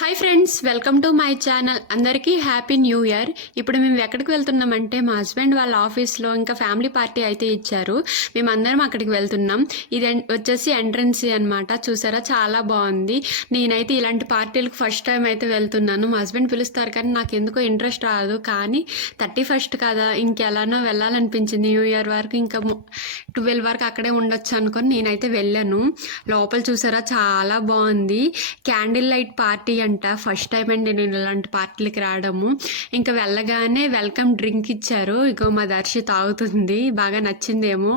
Hi friends, welcome to my channel. అందరికీ happy new year. ఇప్పుడు మేము ఎక్కడికి వెళ్తున్నామంటే మా హస్బెండ్ వాళ్ళ ఆఫీస్లో ఇంకా ఫ్యామిలీ పార్టీ అయితే ఇచ్చారు. మేమందరం అక్కడికి వెళ్తున్నాం. ఇది వచ్చేసి ఎంట్రన్స్ అనమాట. చూసారా, చాలా బాగుంది. నేనైతే ఇలాంటి పార్టీలకు ఫస్ట్ టైం అయితే వెళ్తున్నాను. మా హస్బెండ్ పిలుస్తారు కానీ నాకు ఎందుకో ఇంట్రెస్ట్ రాదు. కానీ 31st కదా, ఇంకెలానో వెళ్ళాలనిపించింది. న్యూ ఇయర్ వరకు ఇంకా 12 వరకు అక్కడే ఉండొచ్చు అనుకొని నేనైతే వెళ్ళాను. లోపల చూసారా, చాలా బాగుంది. క్యాండిల్ లైట్ పార్టీ అంట. ఫస్ట్ టైం అండి నేను ఇలాంటి పార్టీలకి రావడము. ఇంకా వెళ్ళగానే వెల్కమ్ డ్రింక్ ఇచ్చారు. ఇగో మా దర్శి తాగుతుంది. బాగా నచ్చిందేమో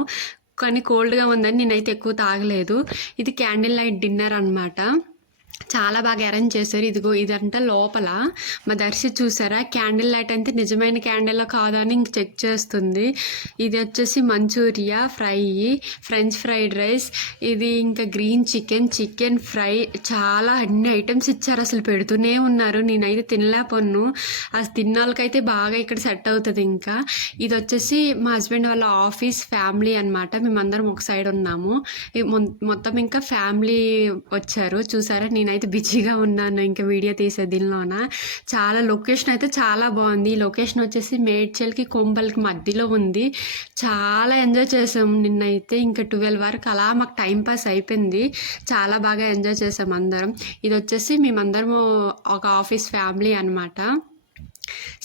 కానీ కోల్డ్గా ఉందని నేనైతే ఎక్కువ తాగలేదు. ఇది క్యాండిల్ లైట్ డిన్నర్ అనమాట. చాలా బాగా అరేంజ్ చేశారు. ఇదిగో ఇదంతా లోపల. మా దర్శి చూసారా, క్యాండిల్ లైట్ అంటే నిజమైన క్యాండిల్లో కాదా అని ఇంక చెక్ చేస్తుంది. ఇది వచ్చేసి Manchuria fry, french fried rice, ఇది ఇంకా గ్రీన్ చికెన్ ఫ్రై, చాలా అన్ని ఐటమ్స్ ఇచ్చారు. అసలు పెడుతూనే ఉన్నారు. నేనైతే తినలేకపోను. అది తిన్న వాళ్ళకైతే బాగా ఇక్కడ సెట్ అవుతుంది. ఇంకా ఇది వచ్చేసి మా హస్బెండ్ వాళ్ళ ఆఫీస్ ఫ్యామిలీ అనమాట. మేమందరం ఒక సైడ్ ఉన్నాము. మొత్తం ఇంకా ఫ్యామిలీ వచ్చారు. చూసారా, నేనైతే బిజీగా ఉన్నాను ఇంకా వీడియో తీసే దీనిలోన. చాలా లొకేషన్ అయితే చాలా బాగుంది. ఈ లొకేషన్ వచ్చేసి మేడ్చల్కి కొంపల్కి మధ్యలో ఉంది. చాలా ఎంజాయ్ చేసాము నిన్నైతే. ఇంకా 12 వరకు అలా మాకు టైం పాస్ అయిపోయింది. చాలా బాగా ఎంజాయ్ చేసాం అందరం. ఇది వచ్చేసి మేమందరము ఒక ఆఫీస్ ఫ్యామిలీ అనమాట.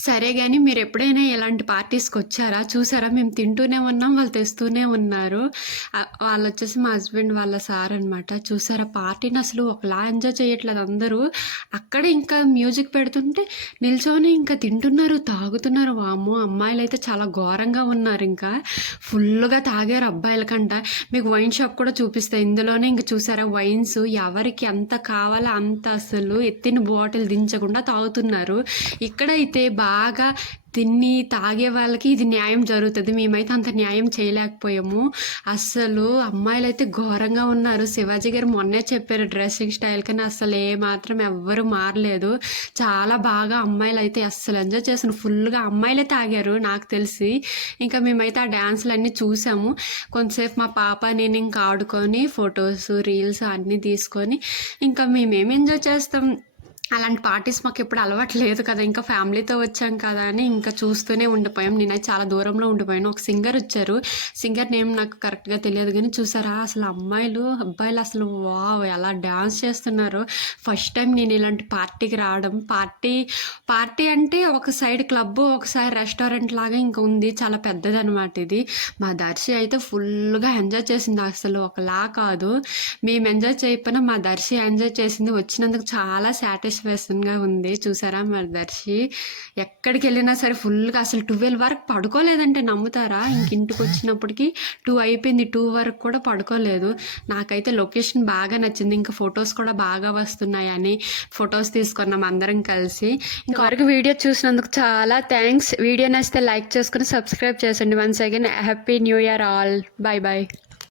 సరే కానీ మీరు ఎప్పుడైనా ఇలాంటి పార్టీస్కి వచ్చారా? చూసారా, మేము తింటూనే ఉన్నాం, వాళ్ళు తెస్తూనే ఉన్నారు. వాళ్ళు వచ్చేసి మా హస్బెండ్ వాళ్ళ సార్ అనమాట. చూసారా, పార్టీని అసలు ఒకలా ఎంజాయ్ చేయట్లేదు అందరూ. అక్కడే ఇంకా మ్యూజిక్ పెడుతుంటే నిల్చొని ఇంకా తింటున్నారు, తాగుతున్నారు. వామ్మో, అమ్మాయిలు అయితే చాలా ఘోరంగా ఉన్నారు. ఇంకా ఫుల్గా తాగారు అబ్బాయిల కంట. మీకు వైన్ షాప్ కూడా చూపిస్తాయి ఇందులోనే. ఇంకా చూసారా, వైన్స్ ఎవరికి ఎంత కావాలో అంత అసలు ఎత్తిన బాటిల్ దించకుండా తాగుతున్నారు. ఇక్కడైతే బాగా తిని తాగే వాళ్ళకి ఇది న్యాయం జరుగుతుంది. మేమైతే అంత న్యాయం చేయలేకపోయాము. అస్సలు అమ్మాయిలు అయితే ఘోరంగా ఉన్నారు. శివాజీ గారు మొన్నే చెప్పారు డ్రెస్సింగ్ స్టైల్, కానీ అస్సలు ఏమాత్రం ఎవ్వరు మారలేదు. చాలా బాగా అమ్మాయిలు అయితే అస్సలు ఎంజాయ్ చేసాను. ఫుల్గా అమ్మాయిలే తాగారు నాకు తెలిసి. ఇంకా మేమైతే ఆ డ్యాన్స్లు అన్నీ చూసాము. కొంతసేపు మా పాప నేను ఇంకా ఆడుకొని ఫొటోస్ రీల్స్ అన్నీ తీసుకొని ఇంకా మేమేం ఎంజాయ్ చేస్తాం. అలాంటి పార్టీస్ మాకు ఎప్పుడు అలవాటు లేదు కదా, ఇంకా ఫ్యామిలీతో వచ్చాం కదా అని ఇంకా చూస్తూనే ఉండిపోయాం. నేనైతే చాలా దూరంలో ఉండిపోయాను. ఒక సింగర్ వచ్చారు. సింగర్ నేమ్ నాకు కరెక్ట్గా తెలియదు కానీ చూసారా, అసలు అబ్బాయిలు అసలు వావ్ ఎలా డ్యాన్స్ చేస్తున్నారు. ఫస్ట్ టైం నేను ఇలాంటి పార్టీకి రావడం. పార్టీ అంటే ఒక సైడ్ క్లబ్, ఒక సైడ్ రెస్టారెంట్ లాగా ఇంకా ఉంది. చాలా పెద్దది అనమాట ఇది. మా దర్శి అయితే ఫుల్గా ఎంజాయ్ చేసింది. అసలు ఒకలా కాదు. మేము ఎంజాయ్ చేయకపోయినా మా దర్శి ఎంజాయ్ చేసింది. వచ్చినందుకు చాలా సాటిస్ఫాక్షన్గా ఉంది. చూసారా, మరి దర్శి ఎక్కడికి వెళ్ళినా సరే ఫుల్గా అసలు 12 వరకు పడుకోలేదంటే నమ్ముతారా? ఇంటికి వచ్చినప్పటికి 2 అయిపోయింది. 2 వరకు కూడా పడుకోలేదు. నాకైతే లొకేషన్ బాగా నచ్చింది. ఇంకా ఫొటోస్ కూడా బాగా వస్తున్నాయని ఫొటోస్ తీసుకున్నాం అందరం కలిసి. ఇంతవరకు వీడియో చూసినందుకు చాలా థ్యాంక్స్. వీడియో నచ్చితే లైక్ చేసుకుని సబ్స్క్రైబ్ చేసండి. Once again happy new year all. Bye bye.